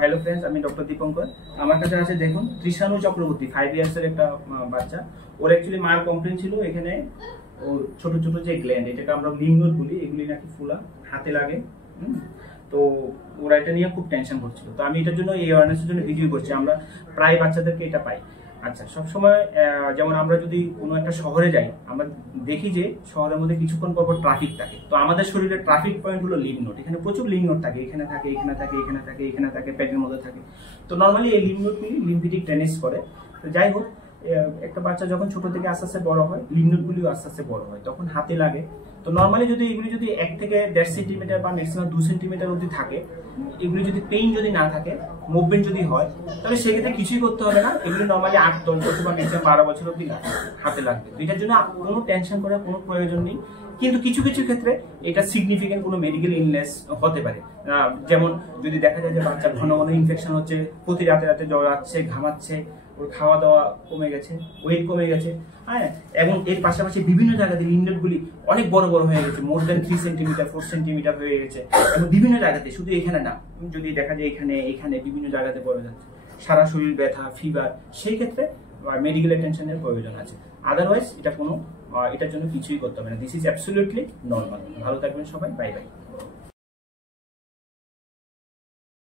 Hello friends, আমি doctor Dipankar. আমার কাছে আছে দেখুন তৃষানু চক্রবর্তী 5 ইয়ার্সের একটা বাচ্চা। ওর অ্যাকচুয়ালি মার কমপ্লেন ছিল এখানে ওর ছোট ছোট যে গ্ল্যান্ড, এটাকে আমরা লিম্ফ নোড বলি, এগুলি নাকি ফুলা, হাতে লাগে। তো ওরা এটা নিয়ে খুব টেনশন করছিল। তো আমি এটার জন্য এই অ্যাওয়ারনেসের জন্য ভিডিও করছি। আমরা প্রায় বাচ্চাদেরকে এটা পাই। আচ্ছা, সবসময় যেমন আমরা যদি কোনো একটা শহরে যাই, আমরা দেখি যে শহরের মধ্যে কিছুক্ষণ পর ট্রাফিক থাকে। তো আমাদের শরীরের ট্রাফিক পয়েন্ট হলো লিম্ফ নোড। এখানে প্রচুর লিম্ফ নোড থাকে, এখানে থাকে, এখানে থাকে, এখানে থাকে, এখানে থাকে, পেটের মধ্যে থাকে। তো নর্মালি এই লিম্ফ নোডগুলি লিম্ফেটিক ড্রেনেজ করে। তো যাই হোক, একটা বাচ্চা যখন ছোট থেকে আস্তে আস্তে বড় হয়, লিম্ফ নোডগুলিও আস্তে আস্তে বড় হয়, তখন হাতে লাগে। তো নর্মালি যদি এগুলি যদি 1 থেকে 1.5 সেন্টিমিটার বা ম্যাক্সিমাম 2 সেন্টিমিটার অবধি থাকে, এগুলি যদি পেইন যদি না থাকে, মুভমেন্ট যদি হয়, তাহলে সেক্ষেত্রে কিছুই করতে হবে না। এগুলি নর্মালি 8-10 বছর বা ম্যাক্সিমাম 12 বছর অবধি হাতে লাগবে। এটার জন্য কোনো টেনশন করার কোনো প্রয়োজন নেই। কিন্তু কিছু কিছু ক্ষেত্রে এটা সিগনিফিকেন্ট কোনো মেডিকেল ইলনেস হতে পারে। যেমন যদি দেখা যায় যে বাচ্চার ঘন ঘন ইনফেকশন হচ্ছে, প্রতি রাতে রাতে জ্বর আসছে, ঘামাচ্ছে, ওর খাওয়া দাওয়া কমে গেছে, ওয়েট কমে গেছে, হ্যাঁ, এবং এর পাশাপাশি বিভিন্ন জায়গাতে লিম্ফ নোডগুলি অনেক বড় বড় হয়ে গেছে, মোর দেন 3 সেন্টিমিটার 4 সেন্টিমিটার হয়ে গেছে, এবং বিভিন্ন জায়গাতে, শুধু এখানে না, যদি দেখা যায় এখানে এখানে বিভিন্ন জায়গাতে বড় যাচ্ছে, সারা শরীর ব্যথা, ফিভার, সেই ক্ষেত্রে মেডিকেল অ্যাটেনশনের প্রয়োজন আছে। আদারওয়াইজ এটা কোনো এটার জন্য কিছুই করতে হবে না। This is absolutely normal. ভালো থাকবেন সবাই, বাই বাই।